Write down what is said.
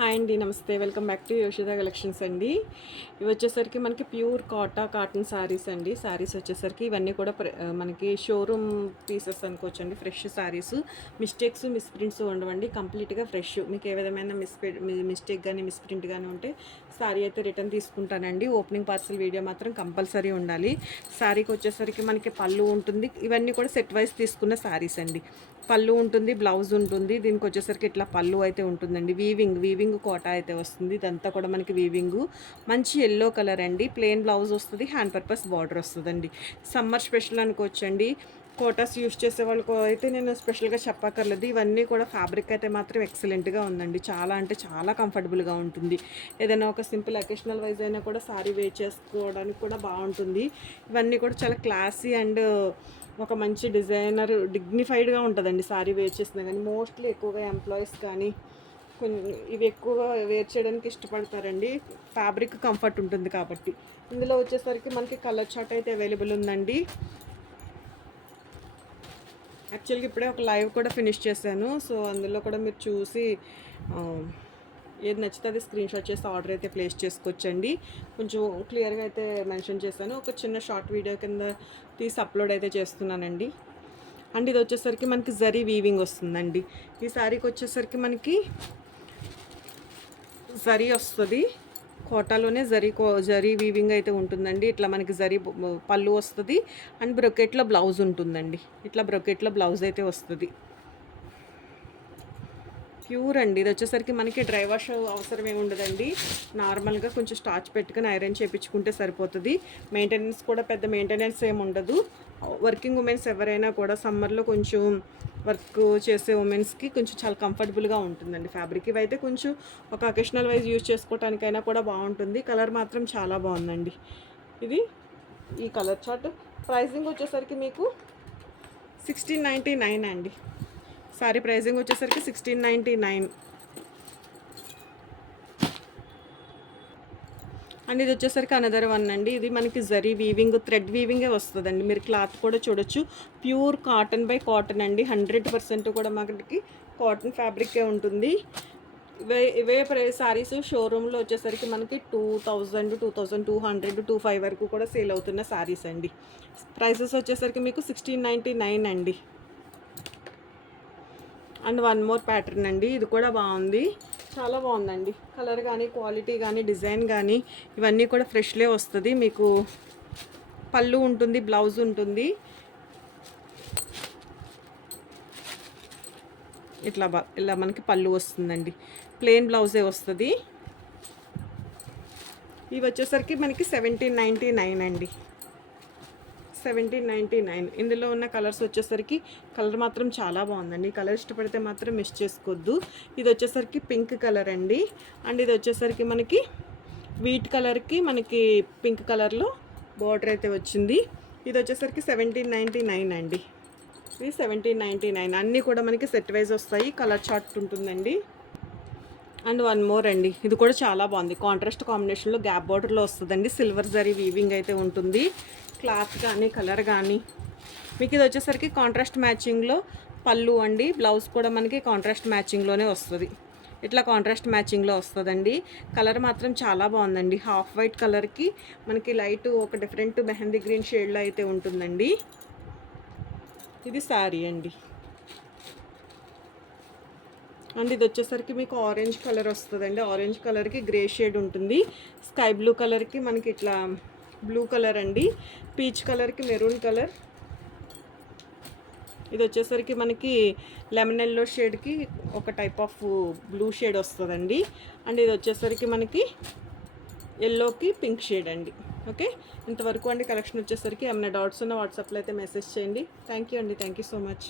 Hi అండి, నమస్తే. Welcome back to యోషిత collections అండి. ఇవి వచ్చేసరికి మనకి ప్యూర్ కాటన్ శారీస్ అండి. శారీస్ వచ్చేసరికి ఇవన్నీ కూడా మనకి షోరూమ్ పీసెస్ అనుకోవచ్చండి. ఫ్రెష్ శారీస్, మిస్టేక్స్ మిస్ప్రింట్స్ ఉండవండి. కంప్లీట్గా ఫ్రెష్. మీకు ఏ విధమైన మిస్టేక్ కానీ మిస్ప్రింట్ కానీ ఉంటే శారీ అయితే రిటర్న్ తీసుకుంటానండి. ఓపెనింగ్ పార్సల్ వీడియో మాత్రం కంపల్సరీ ఉండాలి. శారీకి వచ్చేసరికి మనకి పళ్ళు ఉంటుంది. ఇవన్నీ కూడా సెట్ వైజ్ తీసుకున్న శారీస్ అండి. పళ్ళు ఉంటుంది, బ్లౌజ్ ఉంటుంది. దీనికి వచ్చేసరికి ఇట్లా పళ్ళు అయితే ఉంటుందండి. వీవింగ్ కోటా అయితే వస్తుంది. ఇదంతా కూడా మనకి వీవింగు. మంచి ఎల్లో కలర్ అండి. ప్లెయిన్ బ్లౌజ్ వస్తుంది, హ్యాండ్ పర్పస్ బార్డర్ వస్తుందండి. సమ్మర్ స్పెషల్ అనుకోవచ్చండి. కోటాస్ యూస్ చేసే వాళ్ళకు అయితే నేను స్పెషల్గా చెప్పక్కర్లేదు. ఇవన్నీ కూడా ఫ్యాబ్రిక్ అయితే మాత్రం ఎక్సలెంట్గా ఉందండి. చాలా అంటే చాలా కంఫర్టబుల్గా ఉంటుంది. ఏదైనా ఒక సింపుల్ అకేషనల్ వైజ్ అయినా కూడా సారీ వేర్ చేసుకోవడానికి కూడా బాగుంటుంది. ఇవన్నీ కూడా చాలా క్లాసీ అండ్ ఒక మంచి డిజైనర్ డిగ్నిఫైడ్గా ఉంటుందండి సారీ వేర్ చేసినా కానీ. మోస్ట్లీ ఎక్కువగా ఎంప్లాయీస్ కానీ ఇవి ఎక్కువగా వేర్ చేయడానికి ఇష్టపడతారండి. ఫ్యాబ్రిక్ కంఫర్ట్ ఉంటుంది కాబట్టి. ఇందులో వచ్చేసరికి మనకి కలర్ చార్ట్ అయితే అవైలబుల్ ఉందండి. యాక్చువల్గా ఇప్పుడే ఒక లైవ్ కూడా ఫినిష్ చేశాను. సో అందులో కూడా మీరు చూసి ఏది నచ్చితే అది స్క్రీన్ షాట్ చేసి ఆర్డర్ అయితే ప్లేస్ చేసుకోవచ్చండి. కొంచెం క్లియర్గా అయితే మెన్షన్ చేశాను. ఒక చిన్న షార్ట్ వీడియో కింద తీసి అప్లోడ్ అయితే చేస్తున్నానండి. అండ్ ఇది వచ్చేసరికి మనకి జరీ వీవింగ్ వస్తుందండి. ఈ శారీకి వచ్చేసరికి మనకి జరీ వస్తుంది. కోటాలోనే జరీ వీవింగ్ అయితే ఉంటుందండి. ఇట్లా మనకి జరీ పళ్ళు వస్తుంది. అండ్ బ్రొకెట్లో బ్లౌజ్ ఉంటుందండి. ఇట్లా బ్రొకెట్లో బ్లౌజ్ అయితే వస్తుంది. ప్యూర్ అండి. ఇది వచ్చేసరికి మనకి డ్రై వాష్ అవసరం ఏమి ఉండదండి. నార్మల్గా కొంచెం స్టార్చ్ పెట్టుకుని ఐరన్ చేయించుకుంటే సరిపోతుంది. మెయింటెనెన్స్ కూడా పెద్ద మెయింటెనెన్స్ ఏమి ఉండదు. వర్కింగ్ ఉమెన్స్ ఎవరైనా కూడా సమ్మర్లో కొంచెం వర్క్ చేసే ఉమెన్స్కి కొంచెం చాలా కంఫర్టబుల్గా ఉంటుందండి ఫ్యాబ్రిక్. ఇవైతే కొంచెం ఒక అకేషనల్ వైజ్ యూజ్ చేసుకోవటానికైనా కూడా బాగుంటుంది. కలర్ మాత్రం చాలా బాగుందండి. ఇది ఈ కలర్ చార్ట్. ప్రైసింగ్ వచ్చేసరికి మీకు 1699 అండి. సారీ ప్రైజింగ్ వచ్చేసరికి 1699. అండ్ ఇది వచ్చేసరికి అనదర్ వన్ అండి. ఇది మనకి జరీ వీవింగ్, థ్రెడ్ వీవింగే వస్తుందండి. మీరు క్లాత్ కూడా చూడొచ్చు. ప్యూర్ కాటన్ బై కాటన్ అండి. 100% కూడా మనకి కాటన్ ఫ్యాబ్రికే ఉంటుంది. ఇవే సారీస్ షోరూంలో వచ్చేసరికి మనకి 2000, 2200, 25 వరకు కూడా సేల్ అవుతున్న సారీస్ అండి. ప్రైసెస్ వచ్చేసరికి మీకు 1699 అండి. అండ్ వన్ మోర్ ప్యాటర్న్ అండి. ఇది కూడా బాగుంది, చాలా బాగుందండి. కలర్ కానీ, క్వాలిటీ కానీ, డిజైన్ కానీ ఇవన్నీ కూడా ఫ్రెష్లే వస్తుంది. మీకు పళ్ళు ఉంటుంది, బ్లౌజ్ ఉంటుంది. ఇలా మనకి పళ్ళు వస్తుందండి. ప్లెయిన్ బ్లౌజే వస్తుంది. ఇవి వచ్చేసరికి మనకి 1799 అండి. 1799. ఇందులో ఉన్న కలర్స్ వచ్చేసరికి కలర్ మాత్రం చాలా బాగుందండి. కలర్ ఇష్టపడితే మాత్రం మిస్ చేసుకోవద్దు. ఇది వచ్చేసరికి పింక్ కలర్ అండి. అండ్ ఇది వచ్చేసరికి మనకి వీట్ కలర్కి మనకి పింక్ కలర్లో బార్డర్ అయితే వచ్చింది. ఇది వచ్చేసరికి 1799 అండి. ఇది 1799. అన్నీ కూడా మనకి సెట్ వైజ్ వస్తాయి. కలర్ చార్ట్ ఉంటుందండి. అండ్ వన్ మోర్ అండి. ఇది కూడా చాలా బాగుంది. కాంట్రాస్ట్ కాంబినేషన్లో గ్యాప్ బార్డర్లో వస్తుందండి. సిల్వర్ జరీ వీవింగ్ అయితే ఉంటుంది. క్లాత్ కానీ, కలర్ కానీ మీకు ఇది వచ్చేసరికి కాంట్రాస్ట్ మ్యాచింగ్లో పళ్ళు అండి. బ్లౌజ్ కూడా మనకి కాంట్రాస్ట్ మ్యాచింగ్లోనే వస్తుంది. ఇట్లా కాంట్రాస్ట్ మ్యాచింగ్లో వస్తుందండి. కలర్ మాత్రం చాలా బాగుందండి. హాఫ్ వైట్ కలర్కి మనకి లైట్ ఒక డిఫరెంట్ మెహందీ గ్రీన్ షేడ్లో అయితే ఉంటుందండి. ఇది శారీ అండి. అండ్ ఇది వచ్చేసరికి మీకు ఆరెంజ్ కలర్ వస్తుందండి. ఆరెంజ్ కలర్కి గ్రే షేడ్ ఉంటుంది. స్కై బ్లూ కలర్కి మనకి ఇట్లా బ్లూ కలర్ అండి. పీచ్ కలర్కి మెరూన్ కలర్. ఇది వచ్చేసరికి మనకి లెమన్ ఎల్లో షేడ్కి ఒక టైప్ ఆఫ్ బ్లూ షేడ్ వస్తుందండి. అండ్ ఇది వచ్చేసరికి మనకి ఎల్లోకి పింక్ షేడ్ అండి. ఓకే, ఇంతవరకు అండి కలెక్షన్ వచ్చేసరికి. ఏమైనా డౌట్స్ ఉన్న వాట్సాప్లో అయితే మెసేజ్ చేయండి. థ్యాంక్ యూ అండి. Thank you so much.